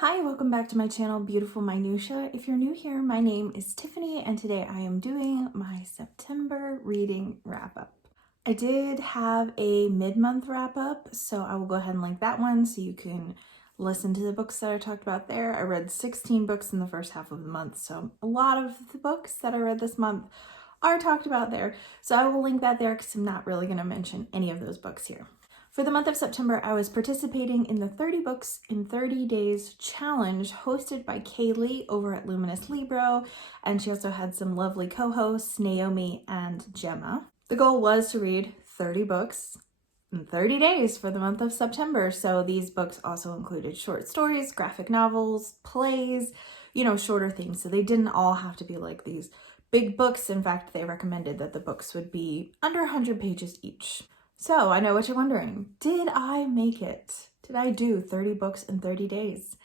Hi, welcome back to my channel, Beautiful Minutia. If you're new here, my name is Tiffany and today I am doing my September reading wrap-up. I did have a mid-month wrap-up, so I will go ahead and link that one so you can listen to the books that I talked about there. I read 16 books in the first half of the month, so a lot of the books that I read this month are talked about there. So I will link that there because I'm not really going to mention any of those books here. For the month of September, I was participating in the 30 Books in 30 Days challenge hosted by Kaylee over at Luminous Libro, and she also had some lovely co-hosts, Naomi and Gemma. The goal was to read 30 books in 30 days for the month of September, so these books also included short stories, graphic novels, plays, shorter things, so they didn't all have to be like these big books. In fact, they recommended that the books would be under 100 pages each. So I know what you're wondering. Did I make it? Did I do 30 books in 30 days?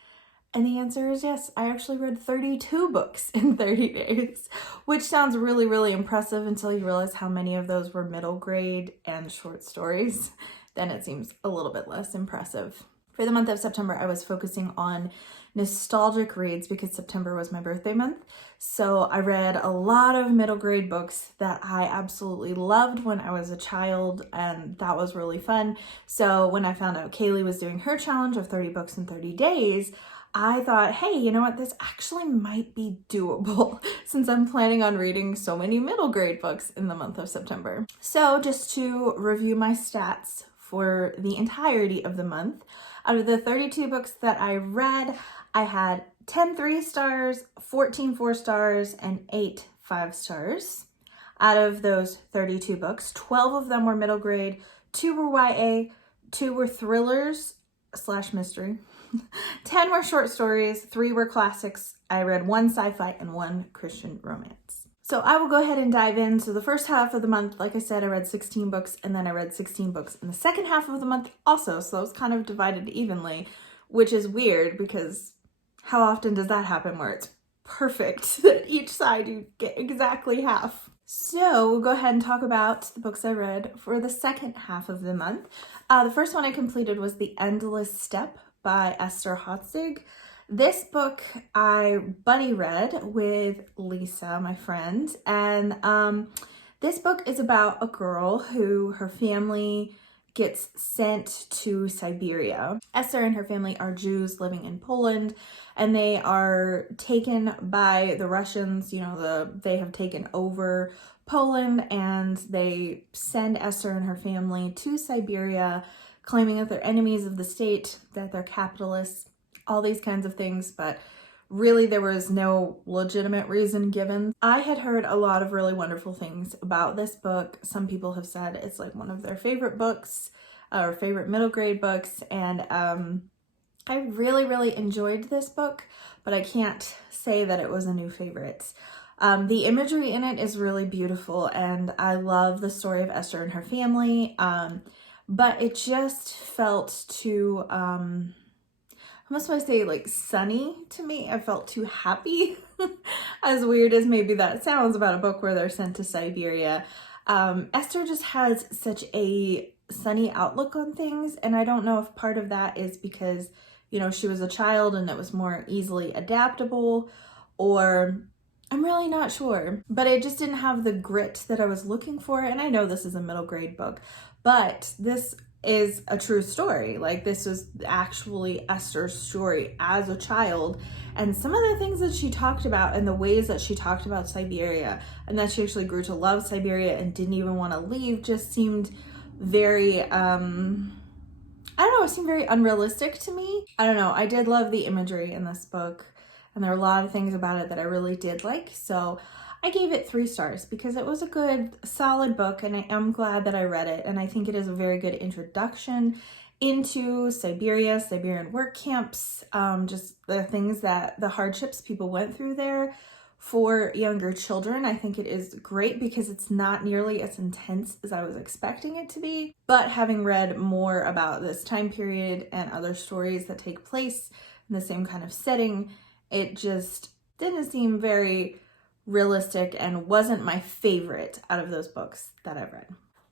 And the answer is yes. I actually read 32 books in 30 days, which sounds really, really impressive until you realize how many of those were middle grade and short stories. Then it seems a little bit less impressive. For the month of September, I was focusing on nostalgic reads because September was my birthday month. So I read a lot of middle grade books that I absolutely loved when I was a child, and that was really fun. So when I found out Kaylee was doing her challenge of 30 books in 30 days, I thought, hey, you know what? This actually might be doable since I'm planning on reading so many middle grade books in the month of September. So just to review my stats for the entirety of the month, out of the 32 books that I read, I had 10 3-stars, 14 4-stars, and 8 5-stars. Out of those 32 books, 12 of them were middle grade, 2 were YA, 2 were thrillers / mystery, 10 were short stories, 3 were classics. I read 1 sci-fi and 1 Christian romance. So I will go ahead and dive in. So the first half of the month, like I said, I read 16 books, and then I read 16 books in the second half of the month also. So it was kind of divided evenly, which is weird because how often does that happen where it's perfect that each side you get exactly half? So we'll go ahead and talk about the books I read for the second half of the month. The first one I completed was The Endless Step by Esther Hotzig. This book I buddy read with Lisa, my friend, and this book is about a girl who her family gets sent to Siberia. Esther and her family are Jews living in Poland, and they are taken by the Russians. They have taken over Poland, and they send Esther and her family to Siberia, claiming that they're enemies of the state, that they're capitalists, all these kinds of things, but really there was no legitimate reason given. I had heard a lot of really wonderful things about this book. Some people have said it's like one of their favorite books or favorite middle grade books, and I really, really enjoyed this book, but I can't say that it was a new favorite. The imagery in it is really beautiful, and I love the story of Esther and her family, but it just felt too I must say like sunny to me. I felt too happy, as weird as maybe that sounds about a book where they're sent to Siberia. Esther just has such a sunny outlook on things, and I don't know if part of that is because, she was a child and it was more easily adaptable, or I'm really not sure, but it just didn't have the grit that I was looking for. And I know this is a middle grade book, but this is a true story. Like, this was actually Esther's story as a child, and some of the things that she talked about and the ways that she talked about Siberia and that she actually grew to love Siberia and didn't even want to leave just seemed very it seemed very unrealistic to me. I don't know. I did love the imagery in this book, and there are a lot of things about it that I really did like. So I gave it 3 stars because it was a good, solid book, and I am glad that I read it. And I think it is a very good introduction into Siberia, Siberian work camps, just the hardships people went through there for younger children. I think it is great because it's not nearly as intense as I was expecting it to be. But having read more about this time period and other stories that take place in the same kind of setting, it just didn't seem very realistic and wasn't my favorite out of those books that I've read.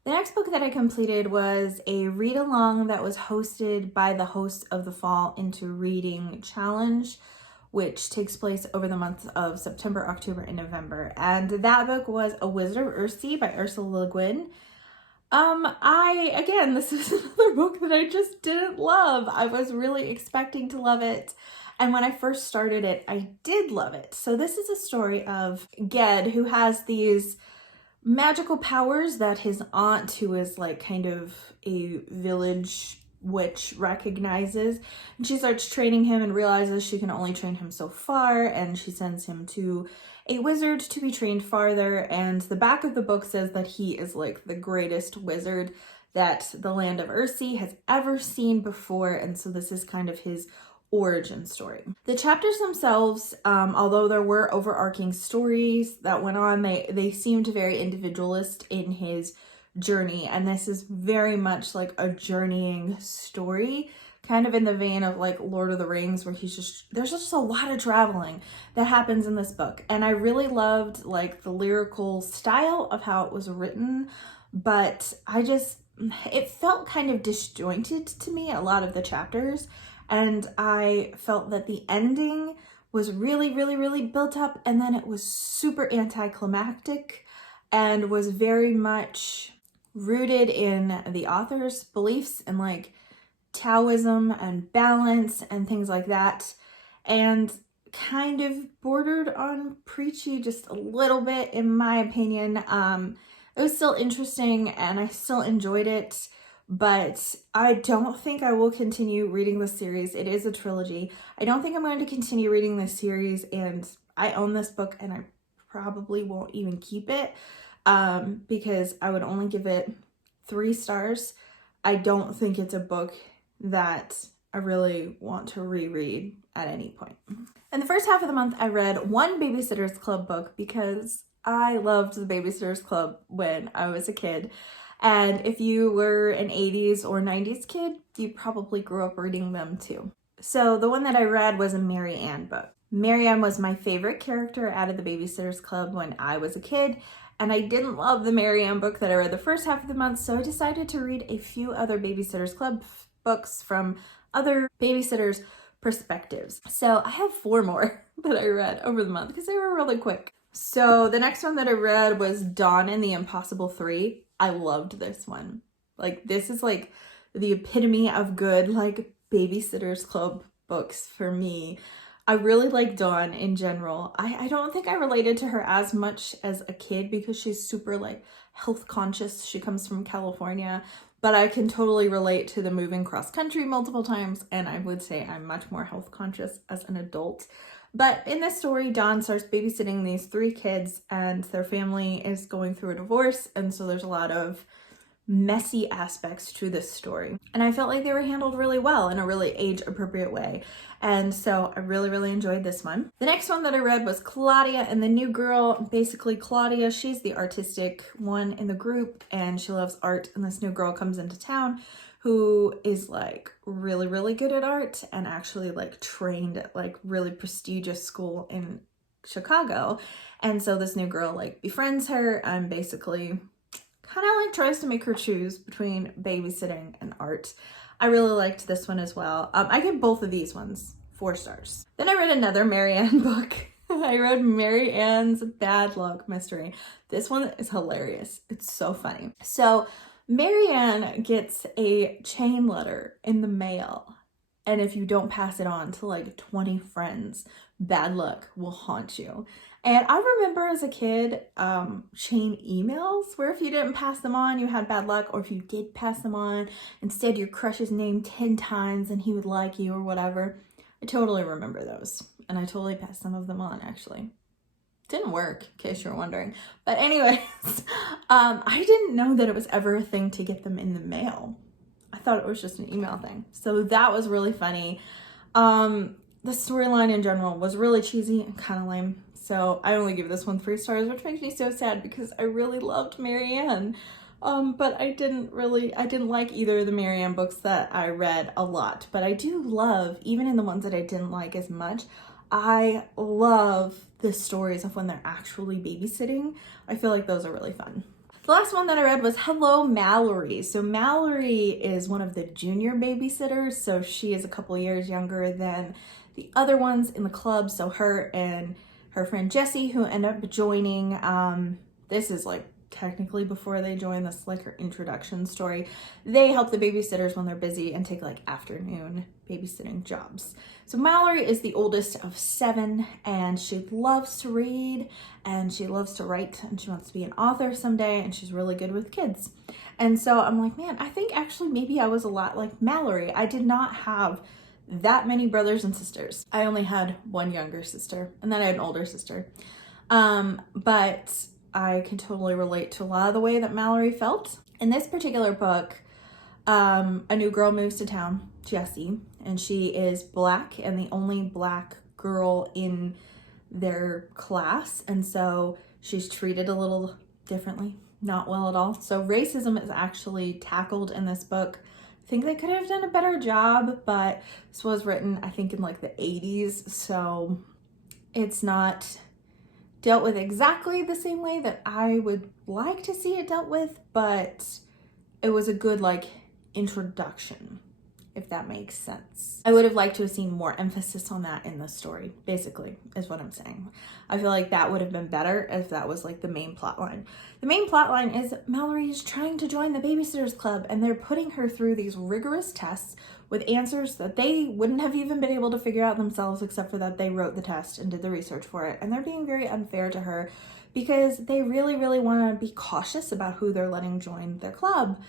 The next book that I completed was a read-along that was hosted by the host of the Fall into Reading Challenge, which takes place over the months of September, October, and November. And that book was A Wizard of Ersie by Ursula Guin. Again, this is another book that I just didn't love. I was really expecting to love it. And when I first started it, I did love it. So this is a story of Ged, who has these magical powers that his aunt, who is like kind of a village witch, recognizes, and she starts training him and realizes she can only train him so far, and she sends him to a wizard to be trained farther. And the back of the book says that he is like the greatest wizard that the land of Ersie has ever seen before, and so this is kind of his origin story. The chapters themselves, although there were overarching stories that went on, they seemed very individualist in his journey, and this is very much like a journeying story, kind of in the vein of like Lord of the Rings, where there's just a lot of traveling that happens in this book. And I really loved like the lyrical style of how it was written, but it felt kind of disjointed to me, a lot of the chapters. And I felt that the ending was really, really, really built up, and then it was super anticlimactic and was very much rooted in the author's beliefs and like Taoism and balance and things like that, and kind of bordered on preachy just a little bit, in my opinion. It was still interesting and I still enjoyed it, but I don't think I will continue reading this series. It is a trilogy. I don't think I'm going to continue reading this series, and I own this book and I probably won't even keep it because I would only give it 3 stars. I don't think it's a book that I really want to reread at any point. In the first half of the month, I read one Babysitter's Club book because I loved the Babysitter's Club when I was a kid. And if you were an 80s or 90s kid, you probably grew up reading them too. So the one that I read was a Mary Ann book. Mary Ann was my favorite character out of the Babysitter's Club when I was a kid, and I didn't love the Mary Ann book that I read the first half of the month, so I decided to read a few other Babysitter's Club books from other babysitters' perspectives. So I have 4 more that I read over the month because they were really quick. So the next one that I read was Dawn and the Impossible 3. I loved this one. Like, this is like the epitome of good like Babysitter's Club books for me. I really like Dawn in general. I don't think I related to her as much as a kid because she's super like health conscious. She comes from California, but I can totally relate to the moving cross country multiple times, and I would say I'm much more health conscious as an adult. But in this story, Dawn starts babysitting these 3 kids, and their family is going through a divorce, and so there's a lot of messy aspects to this story. And I felt like they were handled really well in a really age-appropriate way. And so I really, really enjoyed this one. The next one that I read was Claudia and the New Girl. Basically, Claudia, she's the artistic one in the group, and she loves art, and this new girl comes into town who is like really, really good at art and actually like trained at like really prestigious school in Chicago. And so this new girl like befriends her and basically kind of like tries to make her choose between babysitting and art. I really liked this one as well. I give both of these ones 4 stars. Then I read another Mary Ann book. I read Mary Ann's Bad Luck Mystery. This one is hilarious. It's so funny. So Mary Ann gets a chain letter in the mail, and if you don't pass it on to like 20 friends, bad luck will haunt you. And I remember as a kid, chain emails where if you didn't pass them on, you had bad luck, or if you did pass them on, instead your crush's name 10 times and he would like you or whatever. I totally remember those, and I totally passed some of them on actually. Didn't work, in case you're wondering. But anyways, I didn't know that it was ever a thing to get them in the mail. I thought it was just an email thing. So that was really funny. The storyline in general was really cheesy and kind of lame. So I only give this one 3 stars, which makes me so sad because I really loved Mary Ann. But I didn't like either of the Mary Ann books that I read a lot. But I do love, even in the ones that I didn't like as much, I love the stories of when they're actually babysitting. I feel like those are really fun. The last one that I read was Hello, Mallory. So Mallory is one of the junior babysitters. So she is a couple years younger than the other ones in the club. So her and her friend Jessie, who end up joining, this is like technically before they join, this like her introduction story. They help the babysitters when they're busy and take like afternoon babysitting jobs. So Mallory is the oldest of 7, and she loves to read and she loves to write, and she wants to be an author someday, and she's really good with kids. And so I'm like, man, I think actually maybe I was a lot like Mallory. I did not have that many brothers and sisters. I only had one younger sister, and then I had an older sister. But I can totally relate to a lot of the way that Mallory felt. In this particular book, a new girl moves to town, Jessie, and she is Black and the only Black girl in their class. And so she's treated a little differently, not well at all. So racism is actually tackled in this book. I think they could have done a better job, but this was written, I think, in like the 80s. So it's not dealt with exactly the same way that I would like to see it dealt with, but it was a good like introduction, if that makes sense. I would have liked to have seen more emphasis on that in the story, basically, is what I'm saying. I feel like that would have been better if that was like the main plot line. The main plot line is Mallory is trying to join the Babysitters Club, and they're putting her through these rigorous tests with answers that they wouldn't have even been able to figure out themselves, except for that they wrote the test and did the research for it. And they're being very unfair to her because they really, really want to be cautious about who they're letting join their club,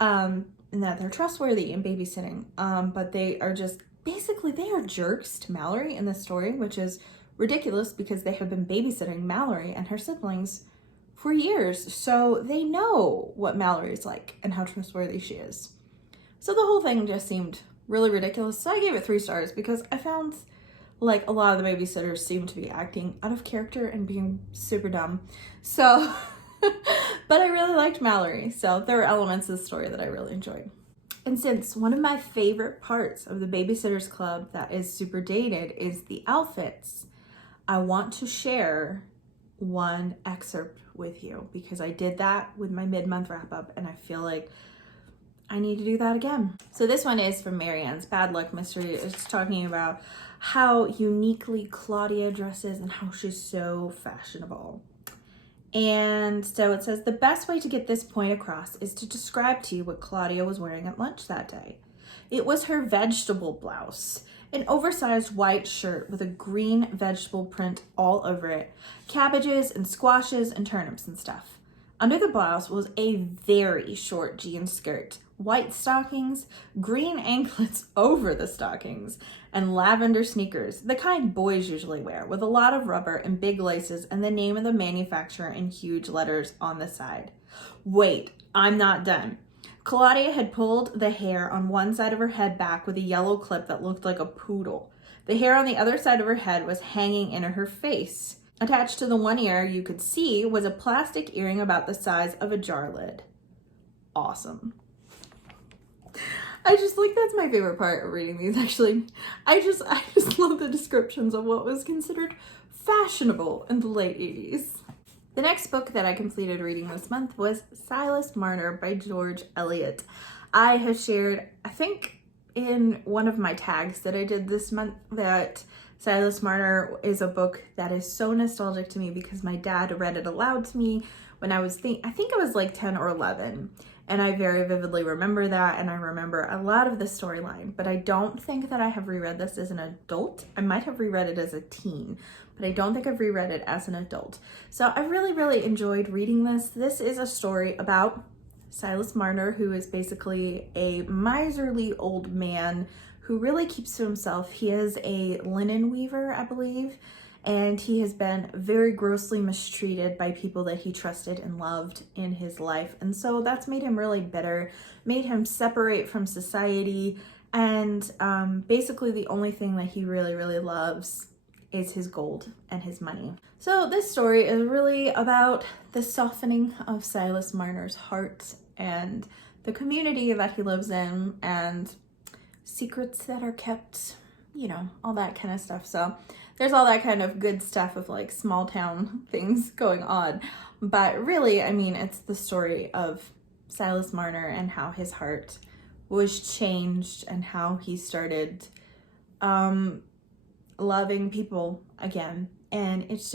and that they're trustworthy in babysitting. But they are just, basically, they are jerks to Mallory in this story, which is ridiculous because they have been babysitting Mallory and her siblings for years. So they know what Mallory's like and how trustworthy she is. So the whole thing just seemed really ridiculous. So I gave it 3 stars because I found like a lot of the babysitters seemed to be acting out of character and being super dumb. So, but I really liked Mallory. So there were elements of the story that I really enjoyed. And since one of my favorite parts of the Babysitters Club that is super dated is the outfits, I want to share one excerpt with you because I did that with my mid-month wrap-up, and I feel like I need to do that again. So this one is from Marianne's Bad Luck Mystery. It's talking about how uniquely Claudia dresses and how she's so fashionable. And so it says, the best way to get this point across is to describe to you what Claudia was wearing at lunch that day. It was her vegetable blouse, an oversized white shirt with a green vegetable print all over it, cabbages and squashes and turnips and stuff. Under the blouse was a very short jean skirt, white stockings, green anklets over the stockings, and lavender sneakers, the kind boys usually wear, with a lot of rubber and big laces and the name of the manufacturer in huge letters on the side. Wait, I'm not done. Claudia had pulled the hair on one side of her head back with a yellow clip that looked like a poodle. The hair on the other side of her head was hanging in her face. Attached to the one ear you could see was a plastic earring about the size of a jar lid. Awesome. I just like, that's my favorite part of reading these, actually. I just love the descriptions of what was considered fashionable in the late 80s. The next book that I completed reading this month was Silas Marner by George Eliot. I have shared, I think in one of my tags that I did this month, that Silas Marner is a book that is so nostalgic to me because my dad read it aloud to me when I was, I think I was like 10 or 11. And I very vividly remember that, and I remember a lot of the storyline, but I don't think that I have reread this as an adult. I might have reread it as a teen, but I don't think I've reread it as an adult. So I really, really enjoyed reading this. This is a story about Silas Marner, who is basically a miserly old man who really keeps to himself. He is a linen weaver, I believe, and he has been very grossly mistreated by people that he trusted and loved in his life. And so that's made him really bitter, made him separate from society, and basically the only thing that he really, really loves is his gold and his money. So this story is really about the softening of Silas Marner's heart and the community that he lives in and secrets that are kept you know, all that kind of stuff. So there's all that kind of good stuff of like small town things going on. But really, I mean, it's the story of Silas Marner and how his heart was changed and how he started loving people again. And it's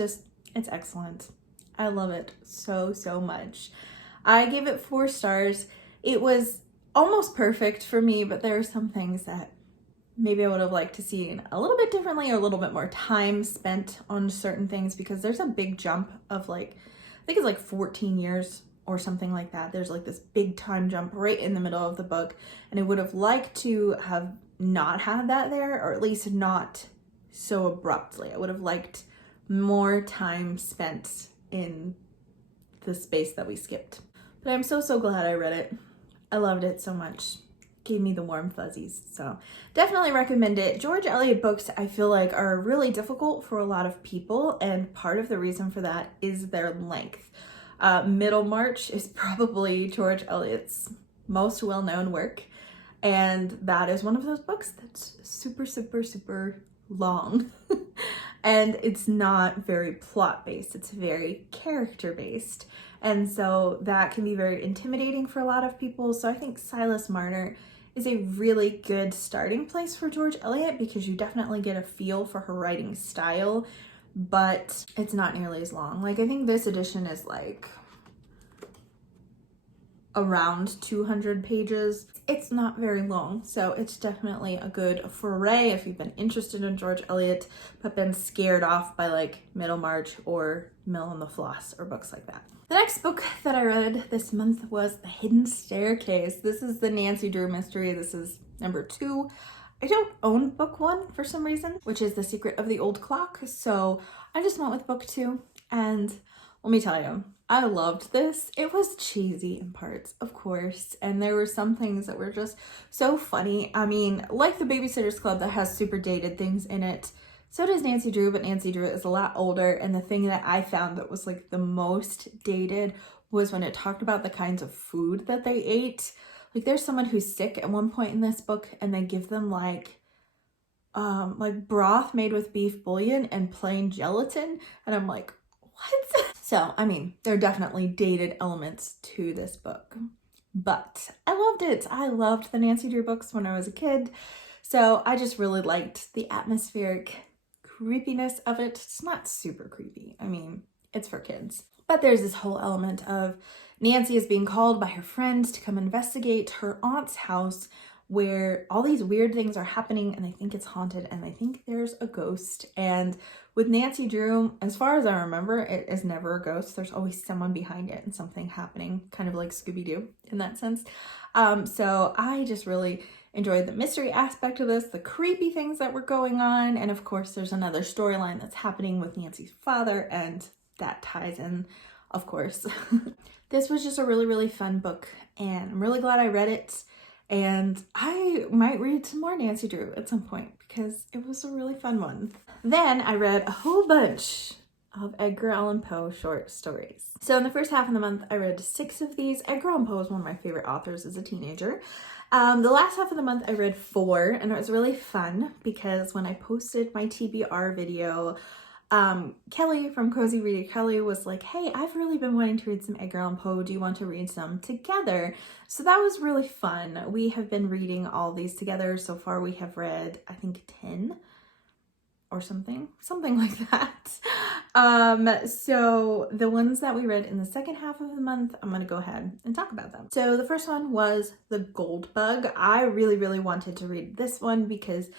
excellent. I love it so, so much. I gave it 4 stars. It was almost perfect for me, but there are some things that maybe I would have liked to see a little bit differently, or a little bit more time spent on certain things, because there's a big jump of like, I think it's like 14 years or something like that. There's like this big time jump right in the middle of the book, and I would have liked to have not had that there, or at least not so abruptly. I would have liked more time spent in the space that we skipped. But I'm so, so glad I read it. I loved it so much. Gave me the warm fuzzies. So definitely recommend it. George Eliot books, I feel like, are really difficult for a lot of people, and part of the reason for that is their length. Middlemarch is probably George Eliot's most well-known work, and that is one of those books that's super, super, super long. And it's not very plot-based, it's very character-based. And so that can be very intimidating for a lot of people. So I think Silas Marner is a really good starting place for George Eliot, because you definitely get a feel for her writing style, but it's not nearly as long. Like, I think this edition is like around 200 pages. It's not very long, so it's definitely a good foray if you've been interested in George Eliot but been scared off by like Middlemarch or Mill on the Floss or books like that. The next book that I read this month was The Hidden Staircase. This is the Nancy Drew mystery. This is number 2. I don't own book 1 for some reason, which is The Secret of the Old Clock, so I just went with book 2, and let me tell you, I loved this. It was cheesy in parts, of course, and there were some things that were just so funny. I mean, like the Babysitter's Club that has super dated things in it, so does Nancy Drew, but Nancy Drew is a lot older, and the thing that I found that was like the most dated was when it talked about the kinds of food that they ate. Like, there's someone who's sick at one point in this book, and they give them like broth made with beef bouillon and plain gelatin, and I'm like, what? So, I mean, there are definitely dated elements to this book, but I loved it. I loved the Nancy Drew books when I was a kid, so I just really liked the atmospheric creepiness of it. It's not super creepy. I mean, it's for kids. But there's this whole element of Nancy is being called by her friends to come investigate her aunt's house, where all these weird things are happening, and they think it's haunted, and they think there's a ghost. And with Nancy Drew, as far as I remember, it is never a ghost. There's always someone behind it and something happening, kind of like Scooby-Doo in that sense. So I just really enjoyed the mystery aspect of this, the creepy things that were going on, and of course there's another storyline that's happening with Nancy's father, and that ties in, of course. This was just a really, really fun book, and I'm really glad I read it. And I might read some more Nancy Drew at some point, because it was a really fun one. Then I read a whole bunch of Edgar Allan Poe short stories. So in the first half of the month, I read 6 of these. Edgar Allan Poe was one of my favorite authors as a teenager. The last half of the month, I read 4, and it was really fun because when I posted my TBR video, Kelly from Cozy Reader Kelly was like, hey, I've really been wanting to read some Edgar Allan Poe. Do you want to read some together? So that was really fun. We have been reading all these together. So far we have read, I think, 10 or something like that. So the ones that we read in the second half of the month, I'm going to go ahead and talk about them. So the first one was The Gold Bug. I really, really wanted to read this one because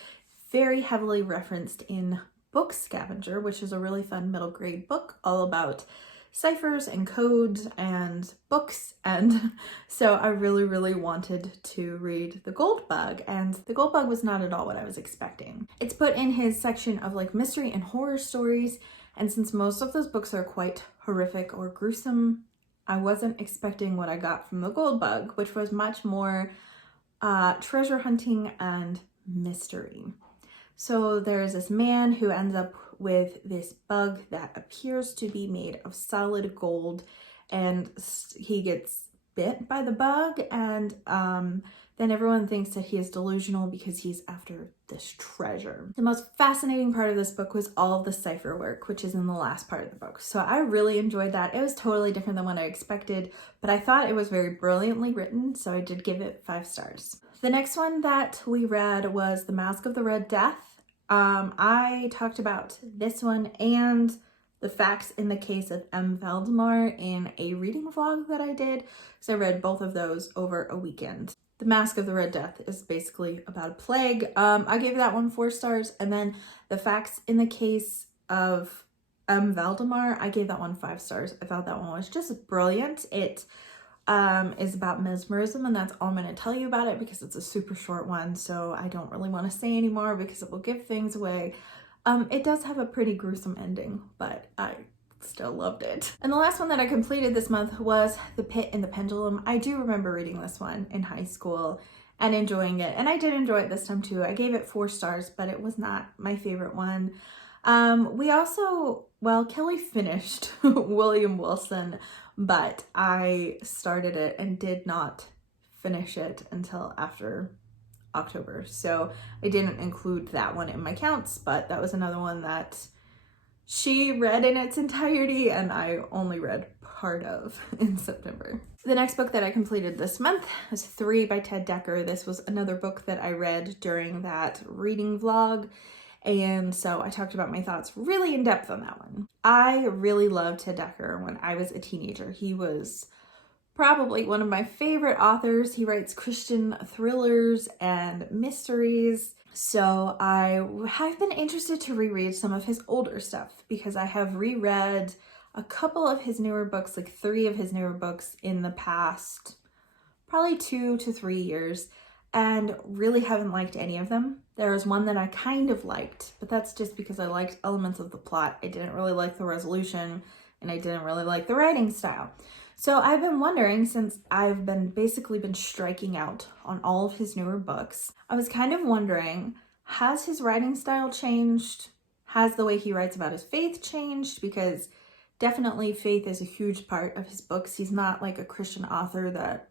very heavily referenced in Book Scavenger, which is a really fun middle grade book all about ciphers and codes and books, and so I really, really wanted to read The Gold Bug, and The Gold Bug was not at all what I was expecting. It's put in his section of like mystery and horror stories, and since most of those books are quite horrific or gruesome, I wasn't expecting what I got from The Gold Bug, which was much more treasure hunting and mystery. So there's this man who ends up with this bug that appears to be made of solid gold, and he gets bit by the bug, and then everyone thinks that he is delusional because he's after this treasure. The most fascinating part of this book was all of the cipher work, which is in the last part of the book. So I really enjoyed that. It was totally different than what I expected, but I thought it was very brilliantly written, so I did give it 5 stars. The next one that we read was The Mask of the Red Death. I talked about this one and the facts in the case of M. Valdemar in a reading vlog that I did, so I read both of those over a weekend. The Mask of the Red Death is basically about a plague. I gave that one 4 stars, and then the facts in the case of M. Valdemar, I gave that one 5 stars. I thought that one was just brilliant. It is about mesmerism, and that's all I'm going to tell you about it because it's a super short one, so I don't really want to say anymore because it will give things away. It does have a pretty gruesome ending, but I still loved it. And the last one that I completed this month was The Pit and the Pendulum. I do remember reading this one in high school and enjoying it, and I did enjoy it this time too. I gave it 4 stars, but it was not my favorite one. We also, well, Kelly finished William Wilson, but I started it and did not finish it until after October, so I didn't include that one in my counts, but that was another one that she read in its entirety and I only read part of in September. The next book that I completed this month was 3 by Ted Dekker. This was another book that I read during that reading vlog, and so I talked about my thoughts really in depth on that one. I really loved Ted Dekker when I was a teenager. He was probably one of my favorite authors. He writes Christian thrillers and mysteries. So I have been interested to reread some of his older stuff because I have reread a couple of his newer books, like 3 of his newer books in the past probably 2 to 3 years, and really haven't liked any of them. There was one that I kind of liked, but that's just because I liked elements of the plot. I didn't really like the resolution, and I didn't really like the writing style. So I've been wondering, since I've basically been striking out on all of his newer books, I was kind of wondering, has his writing style changed? Has the way he writes about his faith changed? Because definitely faith is a huge part of his books. He's not like a Christian author that,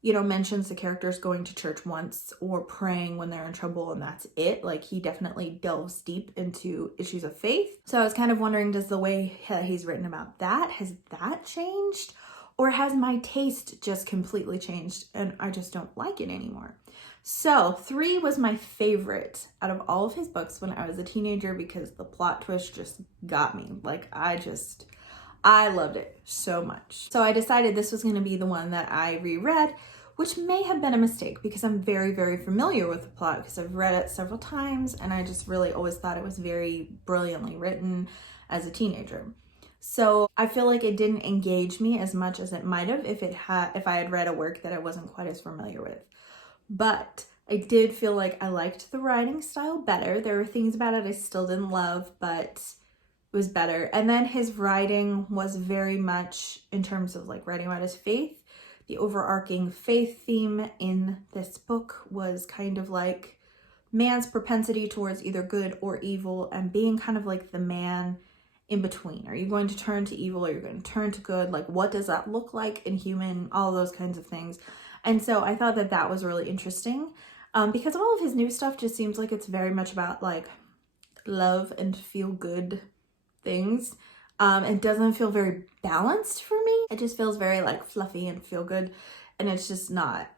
you know, mentions the characters going to church once or praying when they're in trouble and that's it. Like, he definitely delves deep into issues of faith. So I was kind of wondering, does the way that he's written about that, has that changed? Or has my taste just completely changed and I just don't like it anymore? So 3 was my favorite out of all of his books when I was a teenager because the plot twist just got me. Like, I loved it so much. So I decided this was going to be the one that I reread, which may have been a mistake because I'm very, very familiar with the plot because I've read it several times and I just really always thought it was very brilliantly written as a teenager. So I feel like it didn't engage me as much as it might have if I had read a work that I wasn't quite as familiar with. But I did feel like I liked the writing style better. There were things about it I still didn't love, but it was better. And then his writing was very much, in terms of like writing about his faith, the overarching faith theme in this book was kind of like man's propensity towards either good or evil and being kind of like the man in between. Are you going to turn to evil or you're going to turn to good? Like, what does that look like in human? All those kinds of things. And so I thought that that was really interesting because all of his new stuff just seems like it's very much about like love and feel good things. It doesn't feel very balanced for me. It just feels very like fluffy and feel good. And it's just not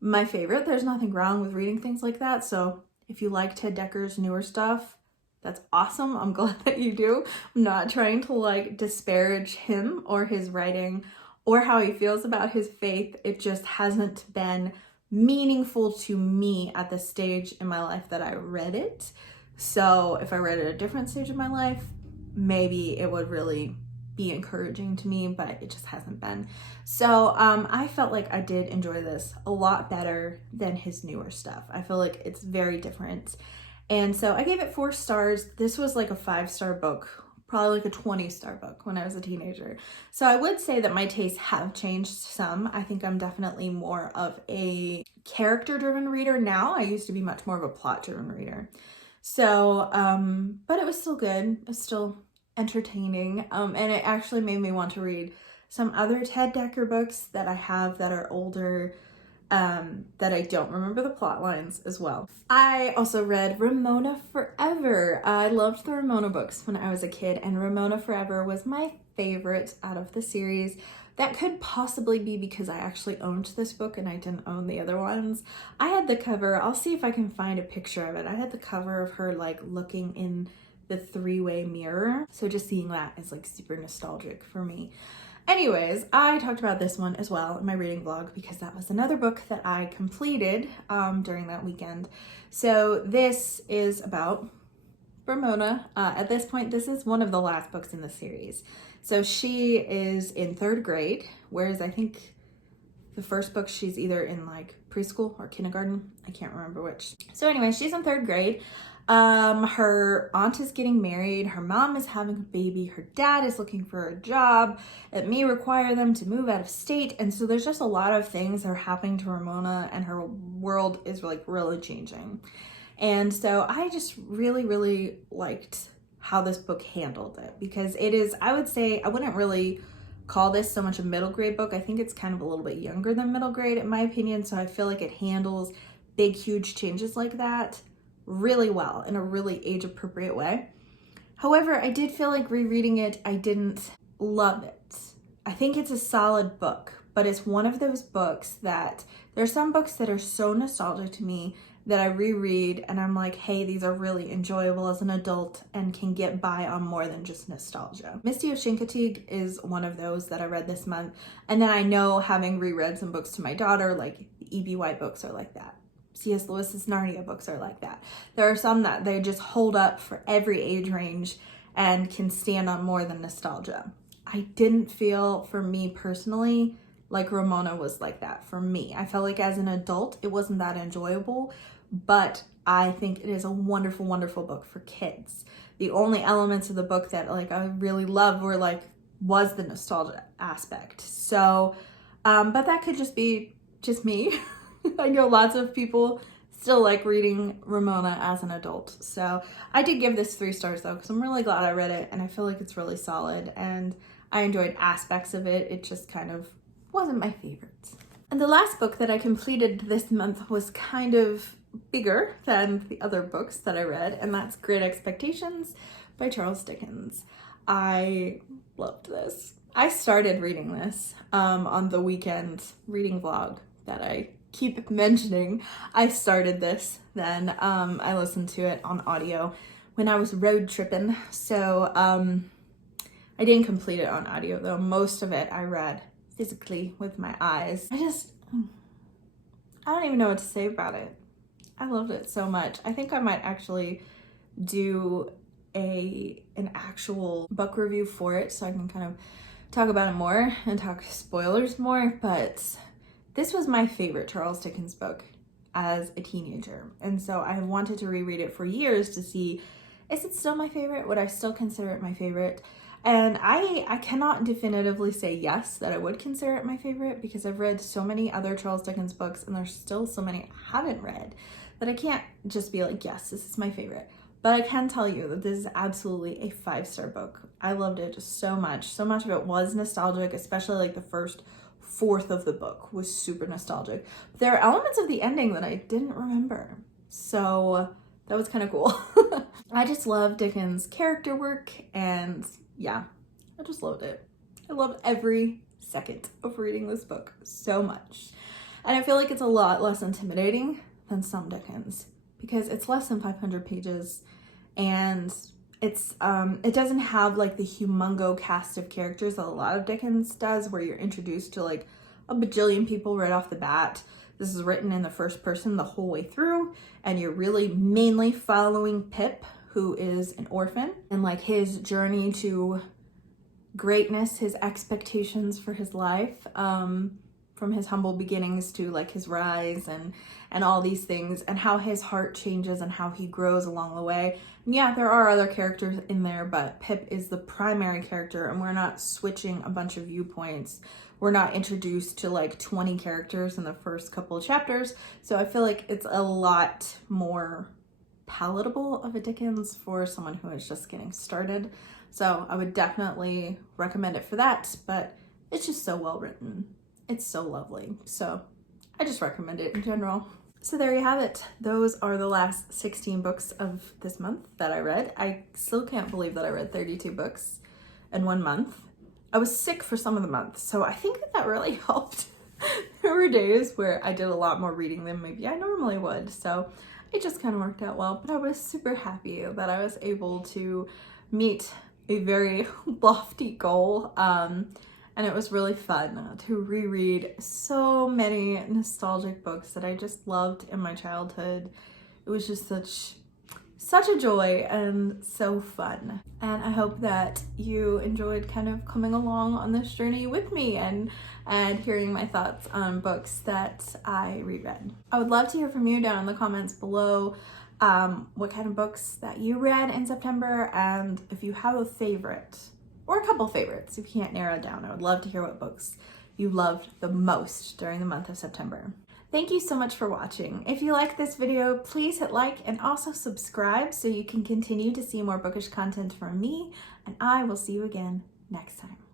my favorite. There's nothing wrong with reading things like that. So if you like Ted Dekker's newer stuff, that's awesome. I'm glad that you do. I'm not trying to like disparage him or his writing or how he feels about his faith. It just hasn't been meaningful to me at the stage in my life that I read it. So if I read it at a different stage of my life, maybe it would really be encouraging to me, but it just hasn't been. So I felt like I did enjoy this a lot better than his newer stuff. I feel like it's very different. And so I gave it 4 stars. This was like a 5-star book, probably like a 20-star book when I was a teenager. So I would say that my tastes have changed some. I think I'm definitely more of a character-driven reader now. I used to be much more of a plot-driven reader. So, but it was still good. It was still entertaining. And it actually made me want to read some other Ted Dekker books that I have that are older that I don't remember the plot lines as well. I also read Ramona Forever. I loved the Ramona books when I was a kid, and Ramona Forever was my favorite out of the series. That could possibly be because I actually owned this book and I didn't own the other ones. I had the cover. I'll see if I can find a picture of it. I had the cover of her like looking in the three-way mirror. So just seeing that is like super nostalgic for me. Anyways, I talked about this one as well in my reading vlog because that was another book that I completed during that weekend. So this is about Ramona. At this point, this is one of the last books in the series. So she is in 3rd grade, whereas I think the first book she's either in like preschool or kindergarten. I can't remember which. So anyway, she's in 3rd grade. Her aunt is getting married, her mom is having a baby, her dad is looking for a job. It may require them to move out of state, and so there's just a lot of things that are happening to Ramona, and her world is like really changing. And so I just really liked how this book handled it, because it is, I would say, I wouldn't really call this so much a middle grade book. I think it's kind of a little bit younger than middle grade in my opinion, so I feel like it handles big, huge changes like that really well in a really age-appropriate way. However, I did feel like rereading it, I didn't love it. I think it's a solid book, but it's one of those books that there's some books that are so nostalgic to me that I reread and I'm like, hey, these are really enjoyable as an adult and can get by on more than just nostalgia. Misty of Chincoteague is one of those that I read this month. And then I know, having reread some books to my daughter, like the E.B. White books are like that. C.S. Lewis's Narnia books are like that. There are some that they just hold up for every age range and can stand on more than nostalgia. I didn't feel, for me personally, like Ramona was like that for me. I felt like as an adult, it wasn't that enjoyable, but I think it is a wonderful, wonderful book for kids. The only elements of the book that like I really loved were like, was the nostalgia aspect. So, but that could just be just me. I know lots of people still like reading Ramona as an adult. So I did give this 3 stars though, because I'm really glad I read it and I feel like it's really solid and I enjoyed aspects of it. It just kind of wasn't my favorite. And the last book that I completed this month was kind of bigger than the other books that I read, and that's Great Expectations by Charles Dickens. I loved this. I started reading this on the weekend reading vlog that I keep mentioning. I started this, then I listened to it on audio when I was road tripping. So I didn't complete it on audio though. Most of it I read physically with my eyes. I don't even know what to say about it. I loved it so much. I think I might actually do an actual book review for it so I can kind of talk about it more and talk spoilers more, but this was my favorite Charles Dickens book as a teenager. And so I wanted to reread it for years to see, is it still my favorite? Would I still consider it my favorite? And I cannot definitively say yes, that I would consider it my favorite, because I've read so many other Charles Dickens books and there's still so many I haven't read that I can't just be like, yes, this is my favorite. But I can tell you that this is absolutely a 5-star book. I loved it so much. So much of it was nostalgic, especially like the first 1/4 of the book was super nostalgic. But there are elements of the ending that I didn't remember. So that was kind of cool. I just love Dickens' character work, and yeah, I just loved it. I loved every second of reading this book so much. And I feel like it's a lot less intimidating than some Dickens, because it's less than 500 pages and it's it doesn't have like the humongo cast of characters that a lot of Dickens does, where you're introduced to like a bajillion people right off the bat. This is written in the first person the whole way through, and you're really mainly following Pip, who is an orphan, and like his journey to greatness, his expectations for his life, from his humble beginnings to like his rise and all these things, and how his heart changes and how he grows along the way. And yeah, there are other characters in there, but Pip is the primary character, and we're not switching a bunch of viewpoints. We're not introduced to like 20 characters in the first couple of chapters. So I feel like it's a lot more palatable of a Dickens for someone who is just getting started. So I would definitely recommend it for that, but it's just so well written. It's so lovely. So I just recommend it in general. So there you have it. Those are the last 16 books of this month that I read. I still can't believe that I read 32 books in 1 month. I was sick for some of the month, so I think that really helped. There were days where I did a lot more reading than maybe I normally would, so it just kind of worked out well. But I was super happy that I was able to meet a very lofty goal, and it was really fun to reread so many nostalgic books that I just loved in my childhood. It was just such a joy and so fun. And I hope that you enjoyed kind of coming along on this journey with me and hearing my thoughts on books that I reread. I would love to hear from you down in the comments below what kind of books that you read in September, and if you have a favorite or a couple favorites, if you can't narrow it down. I would love to hear what books you loved the most during the month of September. Thank you so much for watching. If you like this video, please hit like and also subscribe so you can continue to see more bookish content from me, and I will see you again next time.